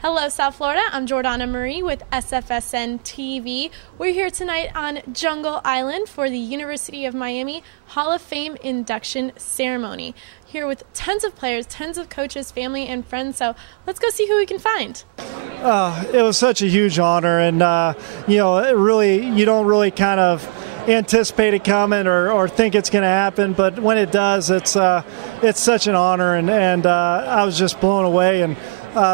Hello, South Florida. I'm Jordana Marie with SFSN TV. We're here tonight on Jungle Island for the University of Miami Hall of Fame induction ceremony. Here with tons of players, tons of coaches, family, and friends. So let's go see who we can find. It was such a huge honor, and you don't really kind of anticipate it coming or think it's going to happen, but when it does, it's such an honor, and I was just blown away, and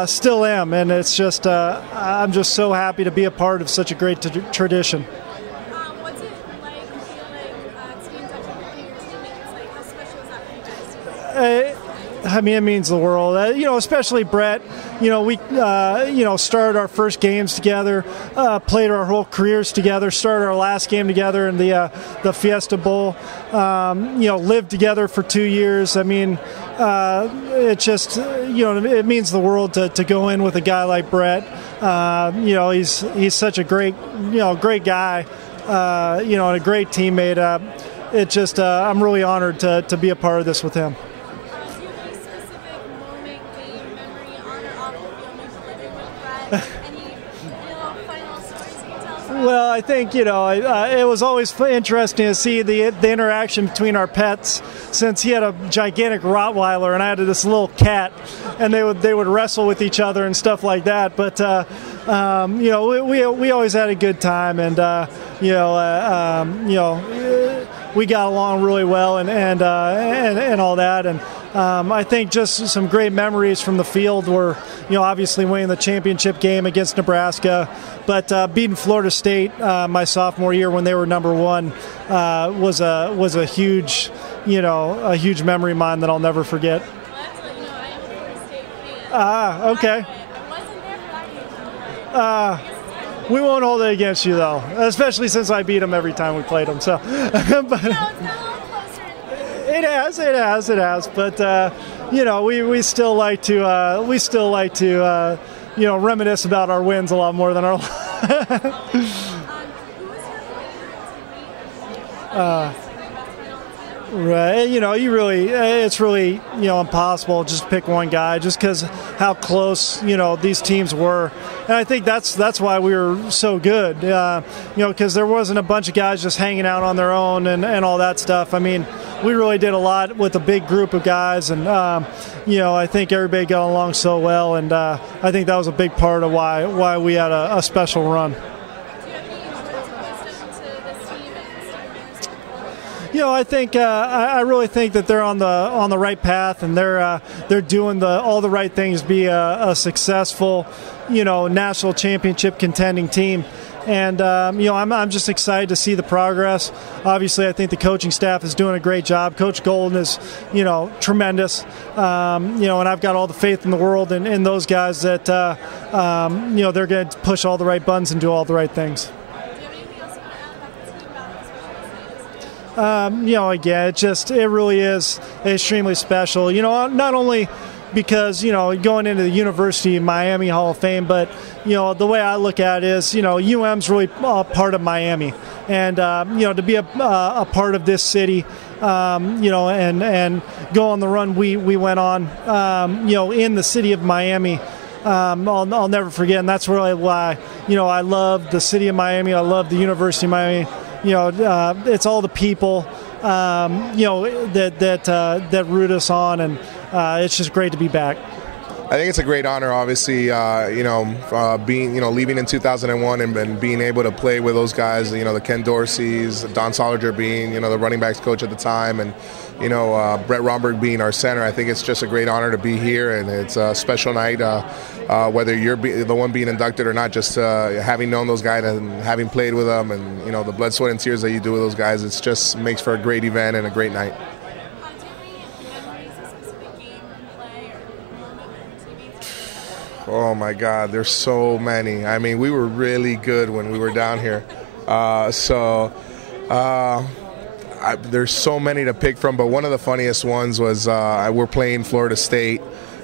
still am, and it's just I'm just so happy to be a part of such a great tradition. What's it like to be inducted with your teammates? Like, how special is that for you guys? I mean, it means the world. Especially Brett. We started our first games together, played our whole careers together, started our last game together in the Fiesta Bowl. Lived together for 2 years. I mean, it just it means the world to go in with a guy like Brett. He's such a great guy. And a great teammate. I'm really honored to be a part of this with him. Well, I think, it was always interesting to see the interaction between our pets, since he had a gigantic Rottweiler and I had this little cat, and they would wrestle with each other and stuff like that. But, we always had a good time, and, we got along really well and all that. And I think just some great memories from the field were, obviously winning the championship game against Nebraska, but beating Florida State my sophomore year when they were number one was a huge, a huge memory of mine that I'll never forget. Well, that's what, I am a Florida State fan. Okay. I wasn't there for that game. We won't hold it against you, though, especially since I beat them every time we played them. So, but, it's got a little closer. It has. But we still like to reminisce about our wins a lot more than our. Who was your favorite Right, it's really impossible just to pick one guy, just because how close these teams were, and I think that's why we were so good, because there wasn't a bunch of guys just hanging out on their own and all that stuff. I mean, we really did a lot with a big group of guys, and I think everybody got along so well, and I think that was a big part of why we had a special run. I think I really think that they're on the right path, and they're doing all the right things to be a successful, national championship contending team. And I'm just excited to see the progress. Obviously, I think the coaching staff is doing a great job. Coach Golden is, tremendous. And I've got all the faith in the world in those guys that they're going to push all the right buttons and do all the right things. Again, it really is extremely special. Not only because, going into the University of Miami Hall of Fame, but, the way I look at it is, UM's really part of Miami. And, to be a part of this city, and go on the run we went on, in the city of Miami, I'll never forget. And that's really why, I love the city of Miami. I love the University of Miami. It's all the people, that root us on, and it's just great to be back. I think it's a great honor, obviously, being, leaving in 2001 and being able to play with those guys, the Ken Dorseys, Don Solinger being, the running backs coach at the time, and, Brett Romberg being our center. I think it's just a great honor to be here, and it's a special night, whether you're the one being inducted or not, just having known those guys and having played with them, and, the blood, sweat, and tears that you do with those guys, it just makes for a great event and a great night. Oh my God, there's so many. I mean, we were really good when we were down here. There's so many to pick from, but one of the funniest ones was we're playing Florida State,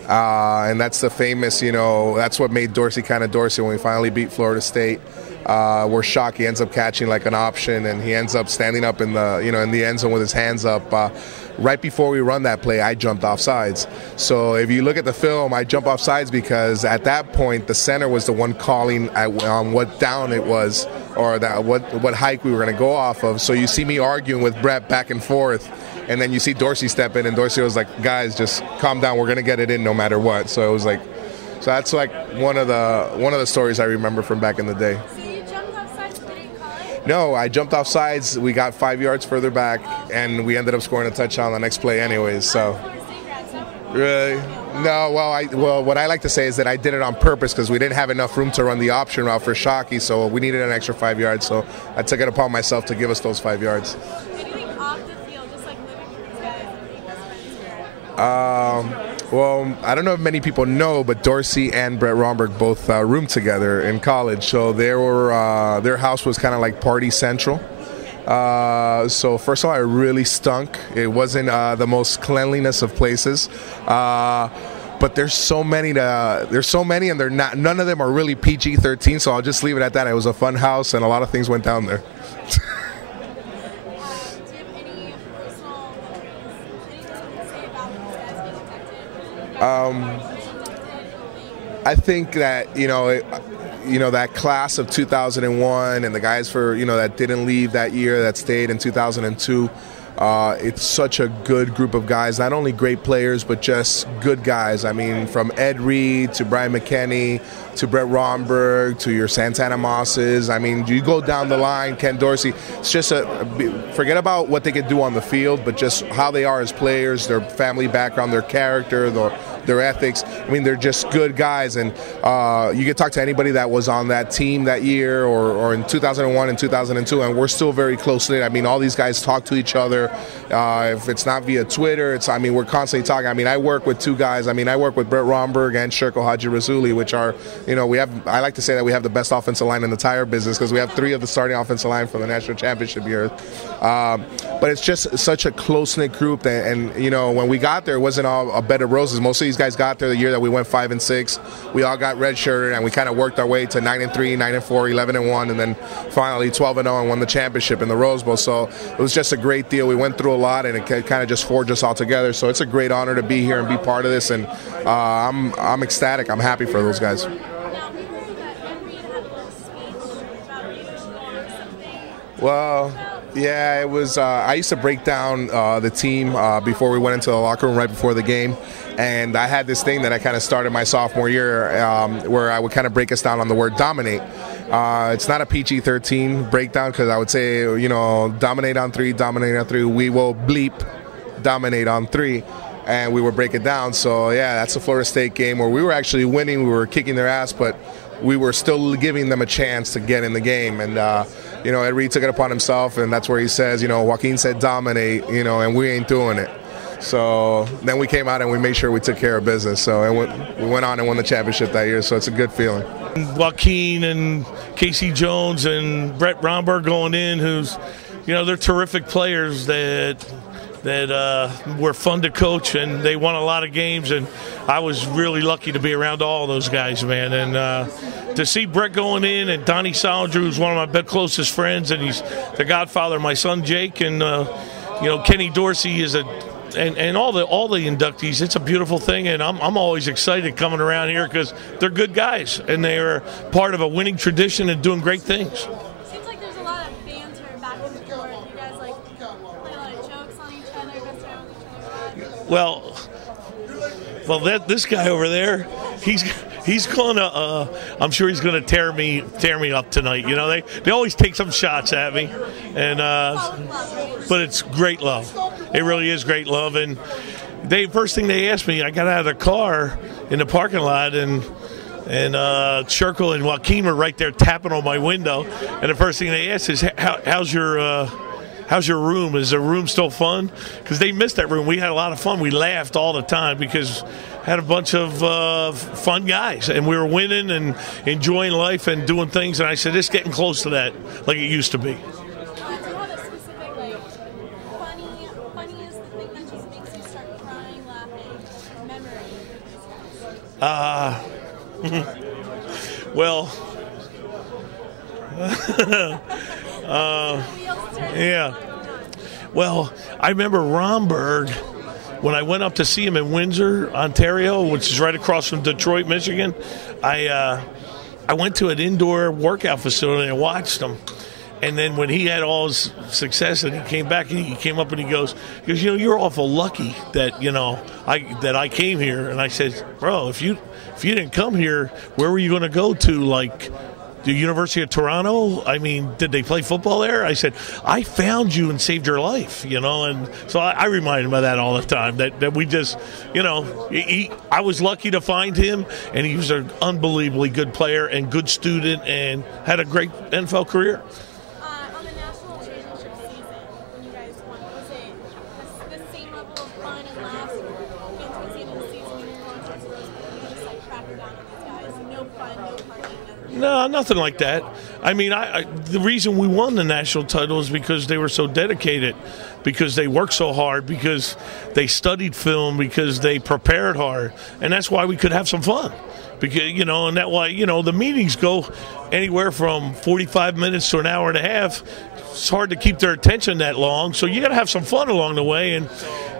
and that's the famous, that's what made Dorsey kind of Dorsey when we finally beat Florida State. where Shockey ends up catching like an option, and he ends up standing up in the in the end zone with his hands up. Right before we run that play, I jumped off sides. So if you look at the film, I jump off sides because at that point the center was the one calling on what down it was, or that what hike we were going to go off of. So you see me arguing with Brett back and forth, and then you see Dorsey step in, and Dorsey was like, "Guys, just calm down. We're going to get it in no matter what." So it was like, so that's like one of the stories I remember from back in the day. No, I jumped off sides. We got 5 yards further back, and we ended up scoring a touchdown the next play anyways. So, really? No, well, what I like to say is that I did it on purpose because we didn't have enough room to run the option route for Shockey, so we needed an extra 5 yards. So I took it upon myself to give us those 5 yards. Anything off the field, just like living with these guys and being best friends here? Well, I don't know if many people know, but Dorsey and Brett Romberg both roomed together in college. So their house was kind of like party central. So first of all, it really stunk. It wasn't the most cleanliness of places. But there's so many, and they're not. None of them are really PG-13. So I'll just leave it at that. It was a fun house, and a lot of things went down there. I think that that class of 2001 and the guys that didn't leave that year, that stayed in 2002. It's such a good group of guys, not only great players, but just good guys. I mean, from Ed Reed to Brian McKinney to Brett Romberg to your Santana Mosses. I mean, you go down the line, Ken Dorsey. It's just forget about what they could do on the field, but just how they are as players, their family background, their character, their ethics. I mean, they're just good guys. And you can talk to anybody that was on that team that year or in 2001 and 2002, and we're still very close-knit. I mean, all these guys talk to each other. If it's not via Twitter, we're constantly talking. I mean, I work with two guys. I mean, I work with Brett Romberg and Sherko Haji-Razuli, which are, I like to say that we have the best offensive line in the tire business because we have 3 of the starting offensive line from the national championship year. But it's just such a close-knit group. And when we got there, it wasn't all a bed of roses. Most of these guys got there the year that we went 5-6. We all got redshirted, and we kind of worked our way to 9-3, 9-4, 11-1, and then finally 12-0 and won the championship in the Rose Bowl. So it was just a great deal. We went through a lot, and it kind of just forged us all together. So it's a great honor to be here and be part of this, and I'm ecstatic. I'm happy for those guys. Well, yeah, it was. I used to break down the team before we went into the locker room right before the game, and I had this thing that I kind of started my sophomore year where I would kind of break us down on the word dominate. It's not a PG-13 breakdown because I would say, dominate on 3, dominate on 3. We will bleep dominate on 3. And we would break it down. So, yeah, that's a Florida State game where we were actually winning. We were kicking their ass, but we were still giving them a chance to get in the game. And, Ed Reed took it upon himself, and that's where he says, Joaquin said dominate, and we ain't doing it. So then we came out and we made sure we took care of business. So we went on and won the championship that year. So it's a good feeling. Joaquin and Casey Jones and Brett Romberg going in, who's, they're terrific players that were fun to coach, and they won a lot of games, and I was really lucky to be around all those guys, man. And to see Brett going in, and Donnie Solinger, who's one of my closest friends, and he's the godfather of my son Jake, and Kenny Dorsey is and all the inductees. It's a beautiful thing, and I'm always excited coming around here because they're good guys, and they are part of a winning tradition and doing great things. Seems like there's a lot of banter back and forth. You guys play a lot of jokes on each other, mess around with each other. Well, this guy over there, he's gonna. I'm sure he's gonna tear me up tonight. They always take some shots at me, and but it's great love. It really is great love. And first thing they asked me, I got out of the car in the parking lot, and Sherko and Joaquin were right there tapping on my window. And the first thing they asked is, how's your room? Is the room still fun? Because they missed that room. We had a lot of fun. We laughed all the time because had a bunch of fun guys, and we were winning and enjoying life and doing things. And I said, it's getting close to that like it used to be. Do you have a specific, funniest thing that just makes you start crying, laughing, memory? Well, Yeah. Well, I remember Romberg, when I went up to see him in Windsor, Ontario, which is right across from Detroit, Michigan. I went to an indoor workout facility and I watched him. And then when he had all his success and he came back, he came up and he goes, you're awful lucky that, I came here. And I said, bro, if you didn't come here, where were you going to go to? Like the University of Toronto? I mean, did they play football there? I said, I found you and saved your life, and so I remind him of that all the time, that we just, I was lucky to find him, and he was an unbelievably good player and good student and had a great NFL career. On the national championship season, when you guys won, was it the same level of fun and laughs and towards the end of the season when you're going towards those, you just like cracked down on these guys? No fun, no partying. No, nothing like that. I mean, the reason we won the national title is because they were so dedicated, because they worked so hard, because they studied film, because they prepared hard, and that's why we could have some fun. Because and that why the meetings go anywhere from 45 minutes to an hour and a half. It's hard to keep their attention that long, so you got to have some fun along the way, and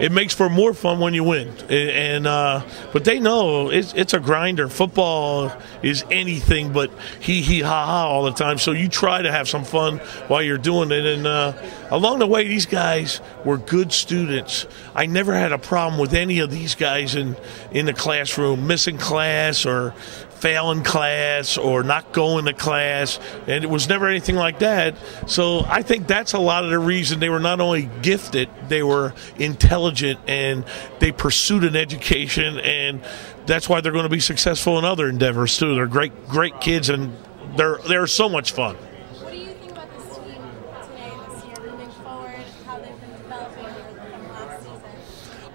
it makes for more fun when you win. But they know it's a grinder. Football is anything but hee ha ha all the time. So you try to have some fun while you're doing it. And along the way, these guys were good students. I never had a problem with any of these guys in the classroom, missing class or failing class or not going to class, and it was never anything like that. So I think that's a lot of the reason they were not only gifted, they were intelligent, and they pursued an education, and that's why they're going to be successful in other endeavors too. They're great kids, and they're so much fun. What do you think about this team today, this year, moving forward, how they've been developing from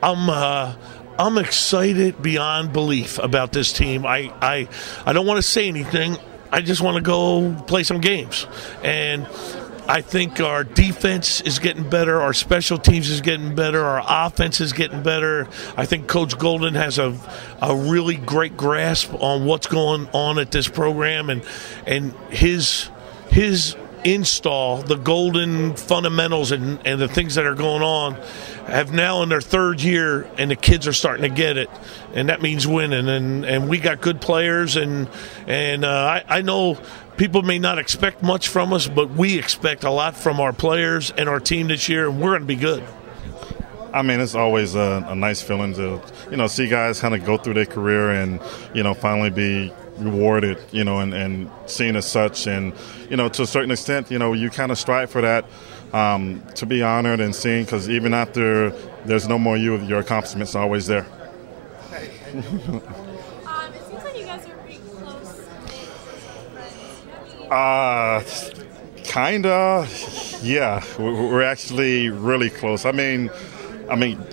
last season? I'm excited beyond belief about this team. I don't want to say anything. I just want to go play some games. And I think our defense is getting better. Our special teams is getting better. Our offense is getting better. I think Coach Golden has a really great grasp on what's going on at this program. And his install, the golden fundamentals and the things that are going on, have now in their third year, and the kids are starting to get it, and that means winning. And we got good players, and I know people may not expect much from us, but we expect a lot from our players and our team this year, and we're going to be good. I mean, it's always a nice feeling to see guys kind of go through their career and finally be rewarded, and seen as such, and to a certain extent, you kind of strive for that, to be honored and seen, because even after there's no more you, your accomplishments are always there. It seems like you guys are pretty close friends. Kinda, yeah. We're actually really close. I mean,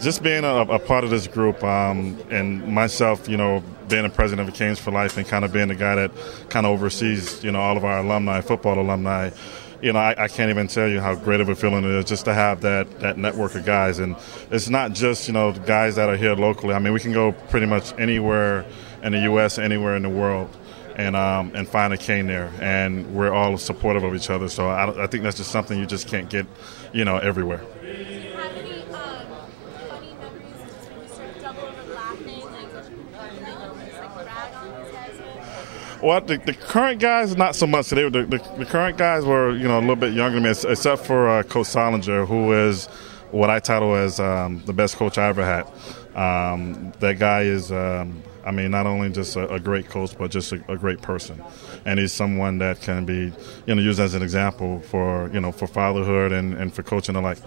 just being a part of this group, and myself, being a president of Canes for Life and kind of being the guy that kind of oversees, all of our alumni, football alumni, I can't even tell you how great of a feeling it is just to have that network of guys. And it's not just, the guys that are here locally. I mean, we can go pretty much anywhere in the U.S., anywhere in the world, and find a Cane there. And we're all supportive of each other. So I think that's just something you just can't get, everywhere. Well, the current guys, not so much. The current guys were, a little bit younger than me, except for Coach Solinger, who is what I title as the best coach I ever had. That guy is, not only just a great coach, but just a great person. And he's someone that can be, used as an example for, for fatherhood and for coaching alike.